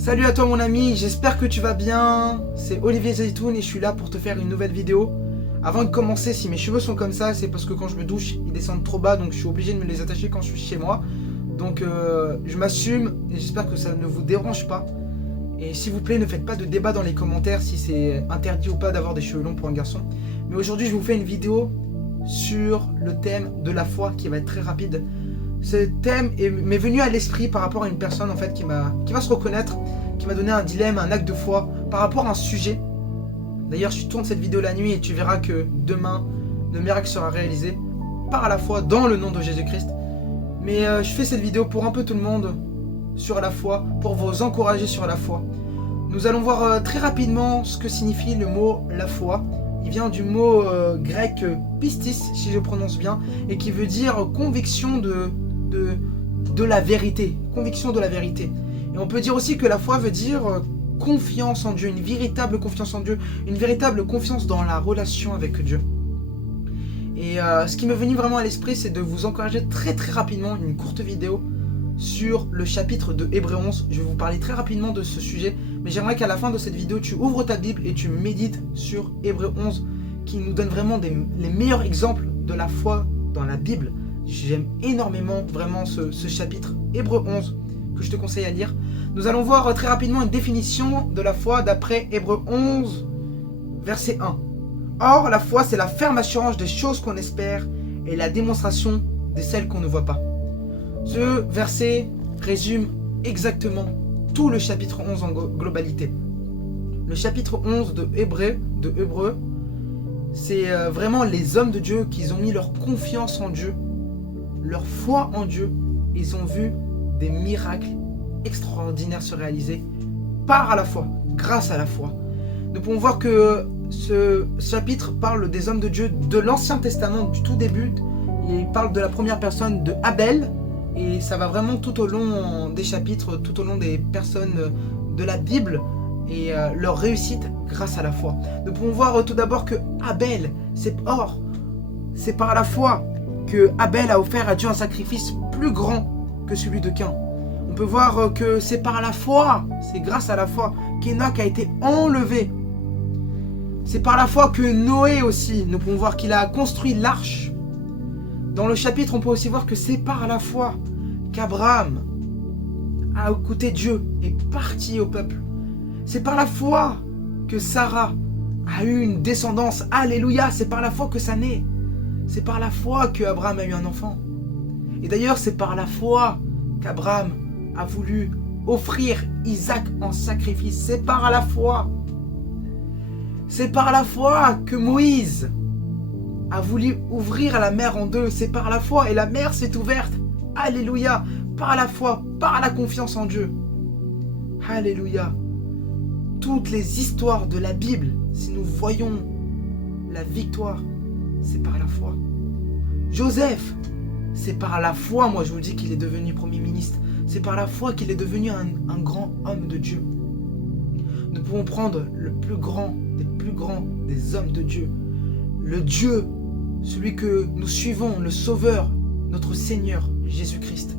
Salut à toi mon ami, j'espère que tu vas bien. C'est Olivier Zaitoun et je suis là pour te faire une nouvelle vidéo. Avant de commencer, si mes cheveux sont comme ça, c'est parce que quand je me douche, ils descendent trop bas, donc je suis obligé de me les attacher quand je suis chez moi. Donc je m'assume et j'espère que ça ne vous dérange pas. Et s'il vous plaît, ne faites pas de débat dans les commentaires si c'est interdit ou pas d'avoir des cheveux longs pour un garçon. Mais aujourd'hui, je vous fais une vidéo sur le thème de la foi qui va être très rapide. Ce thème m'est venu à l'esprit par rapport à une personne en fait qui va se reconnaître, qui m'a donné un dilemme, un acte de foi par rapport à un sujet. D'ailleurs, je tourne cette vidéo la nuit et tu verras que demain, le miracle sera réalisé par la foi dans le nom de Jésus-Christ. Mais je fais cette vidéo pour un peu tout le monde sur la foi, pour vous encourager sur la foi. Nous allons voir très rapidement ce que signifie le mot la foi. Il vient du mot grec pistis, si je prononce bien, et qui veut dire conviction de la vérité. Conviction de la vérité. Et on peut dire aussi que la foi veut dire confiance en Dieu, une véritable confiance en Dieu, une véritable confiance dans la relation avec Dieu. Et ce qui m'est venu vraiment à l'esprit, c'est de vous encourager très rapidement, une courte vidéo sur le chapitre de Hébreux 11. Je vais vous parler très rapidement de ce sujet, mais j'aimerais qu'à la fin de cette vidéo, tu ouvres ta Bible et tu médites sur Hébreux 11, qui nous donne vraiment les meilleurs exemples de la foi dans la Bible. J'aime énormément vraiment ce chapitre Hébreux 11 que je te conseille à lire. Nous allons voir très rapidement une définition de la foi d'après Hébreux 11, verset 1. Or, la foi, c'est la ferme assurance des choses qu'on espère et la démonstration de celles qu'on ne voit pas. Ce verset résume exactement tout le chapitre 11 en globalité. Le chapitre 11 de Hébreux, c'est vraiment les hommes de Dieu qui ont mis leur confiance en Dieu, leur foi en Dieu. Ils ont vu des miracles extraordinaires se réaliser par la foi, grâce à la foi. Nous pouvons voir que ce chapitre parle des hommes de Dieu de l'Ancien Testament, du tout début. Il parle de la première personne de Abel. Et ça va vraiment tout au long des chapitres, tout au long des personnes de la Bible et leur réussite grâce à la foi. Nous pouvons voir tout d'abord que Abel, c'est par la foi que Abel a offert à Dieu un sacrifice plus grand que celui de Cain. On peut voir que c'est par la foi, c'est grâce à la foi qu'Enoch a été enlevé. C'est par la foi que Noé aussi, nous pouvons voir qu'il a construit l'arche. Dans le chapitre, on peut aussi voir que c'est par la foi qu'Abraham a écouté Dieu et parti au peuple. C'est par la foi que Sarah a eu une descendance. Alléluia, c'est par la foi que ça naît. C'est par la foi qu'Abraham a eu un enfant. Et d'ailleurs, c'est par la foi qu'Abraham a voulu offrir Isaac en sacrifice. C'est par la foi. C'est par la foi que Moïse a voulu ouvrir la mer en deux. C'est par la foi et la mer s'est ouverte. Alléluia. Par la foi, par la confiance en Dieu. Alléluia. Toutes les histoires de la Bible, si nous voyons la victoire, c'est par la foi. Joseph, c'est par la foi, moi je vous dis qu'il est devenu Premier ministre. C'est par la foi qu'il est devenu un grand homme de Dieu. Nous pouvons prendre le plus grand des hommes de Dieu. Le Dieu, celui que nous suivons, le Sauveur, notre Seigneur, Jésus-Christ.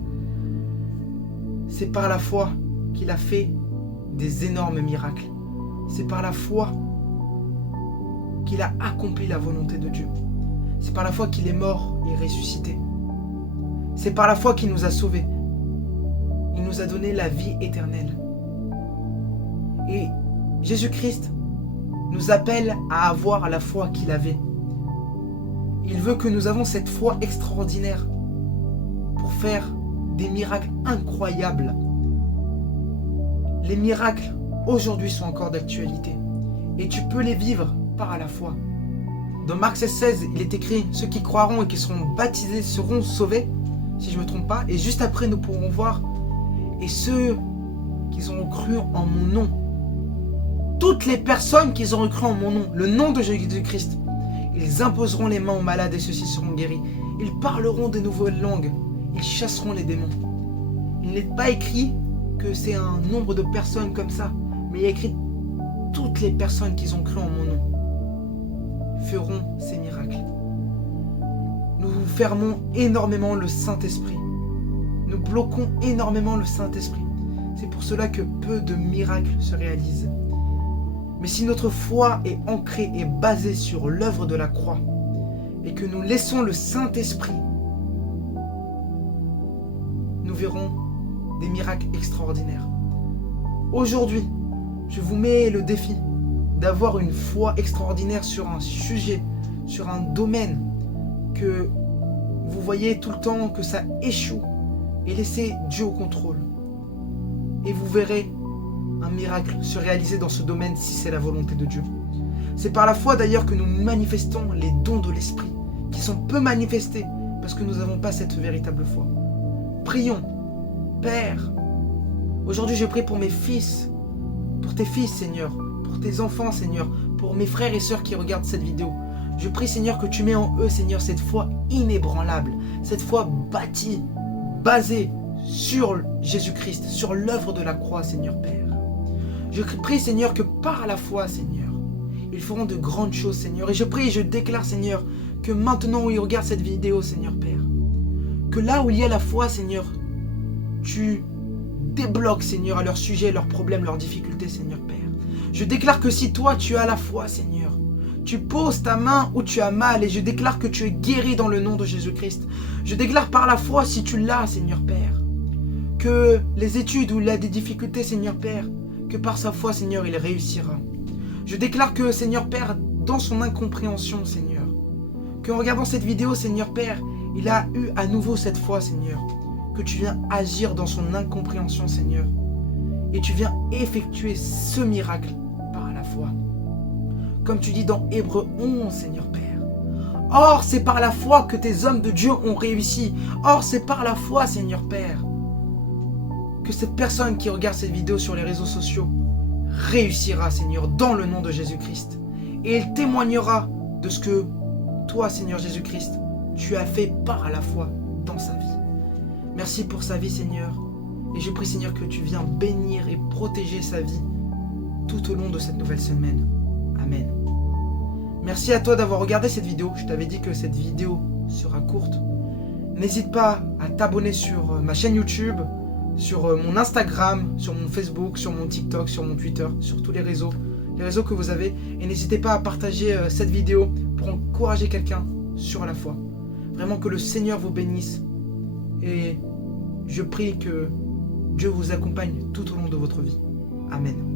C'est par la foi qu'il a fait des énormes miracles. C'est par la foi qu'il a accompli la volonté de Dieu. C'est par la foi qu'il est mort et ressuscité. C'est par la foi qu'il nous a sauvés. Il nous a donné la vie éternelle. Et Jésus-Christ nous appelle à avoir la foi qu'il avait. Il veut que nous avons cette foi extraordinaire pour faire des miracles incroyables. Les miracles aujourd'hui sont encore d'actualité et tu peux les vivre par la foi. Dans Marc 16, il est écrit « Ceux qui croiront et qui seront baptisés seront sauvés », si je ne me trompe pas. Et juste après, nous pourrons voir « Et ceux qui auront cru en mon nom », toutes les personnes qui auront cru en mon nom, le nom de Jésus-Christ, ils imposeront les mains aux malades et ceux-ci seront guéris. Ils parleront de nouvelles langues. Ils chasseront les démons. Il n'est pas écrit que c'est un nombre de personnes comme ça, mais il est écrit toutes les personnes qui ont cru en mon nom feront ces miracles. Nous fermons énormément le Saint-Esprit. Nous bloquons énormément le Saint-Esprit. C'est pour cela que peu de miracles se réalisent. Mais si notre foi est ancrée et basée sur l'œuvre de la croix, et que nous laissons le Saint-Esprit, nous verrons des miracles extraordinaires. Aujourd'hui, je vous mets le défi d'avoir une foi extraordinaire sur un sujet, sur un domaine que vous voyez tout le temps que ça échoue, et laissez Dieu au contrôle. Et vous verrez un miracle se réaliser dans ce domaine si c'est la volonté de Dieu. C'est par la foi d'ailleurs que nous manifestons les dons de l'Esprit, qui sont peu manifestés parce que nous n'avons pas cette véritable foi. Prions. Père, aujourd'hui je prie pour mes fils, pour tes fils Seigneur, pour tes enfants Seigneur, pour mes frères et sœurs qui regardent cette vidéo. Je prie Seigneur que tu mets en eux Seigneur cette foi inébranlable, cette foi bâtie, basée sur Jésus-Christ, sur l'œuvre de la croix Seigneur Père. Je prie Seigneur que par la foi Seigneur, ils feront de grandes choses Seigneur. Et je prie et je déclare Seigneur que maintenant où ils regardent cette vidéo Seigneur Père, que là où il y a la foi Seigneur, tu débloques Seigneur à leur sujet, leurs problèmes, leurs difficultés Seigneur Père. Je déclare que si toi tu as la foi Seigneur, tu poses ta main où tu as mal et je déclare que tu es guéri dans le nom de Jésus-Christ. Je déclare par la foi si tu l'as Seigneur Père, que les études où il a des difficultés Seigneur Père, que par sa foi Seigneur il réussira. Je déclare que Seigneur Père, dans son incompréhension Seigneur, qu'en regardant cette vidéo Seigneur Père, il a eu à nouveau cette foi Seigneur, que tu viens agir dans son incompréhension Seigneur, et tu viens effectuer ce miracle par la foi. Comme tu dis dans Hébreux 11 Seigneur Père. Or c'est par la foi que tes hommes de Dieu ont réussi. Or c'est par la foi Seigneur Père, que cette personne qui regarde cette vidéo sur les réseaux sociaux réussira Seigneur dans le nom de Jésus-Christ. Et il témoignera de ce que toi Seigneur Jésus-Christ, tu as fait par la foi dans sa vie. Merci pour sa vie Seigneur. Et je prie Seigneur que tu viens bénir et protéger sa vie tout au long de cette nouvelle semaine. Amen. Merci à toi d'avoir regardé cette vidéo. Je t'avais dit que cette vidéo sera courte. N'hésite pas à t'abonner sur ma chaîne YouTube, sur mon Instagram, sur mon Facebook, sur mon TikTok, sur mon Twitter, sur tous les réseaux que vous avez. Et n'hésitez pas à partager cette vidéo pour encourager quelqu'un sur la foi. Vraiment que le Seigneur vous bénisse. Et je prie que Dieu vous accompagne tout au long de votre vie. Amen.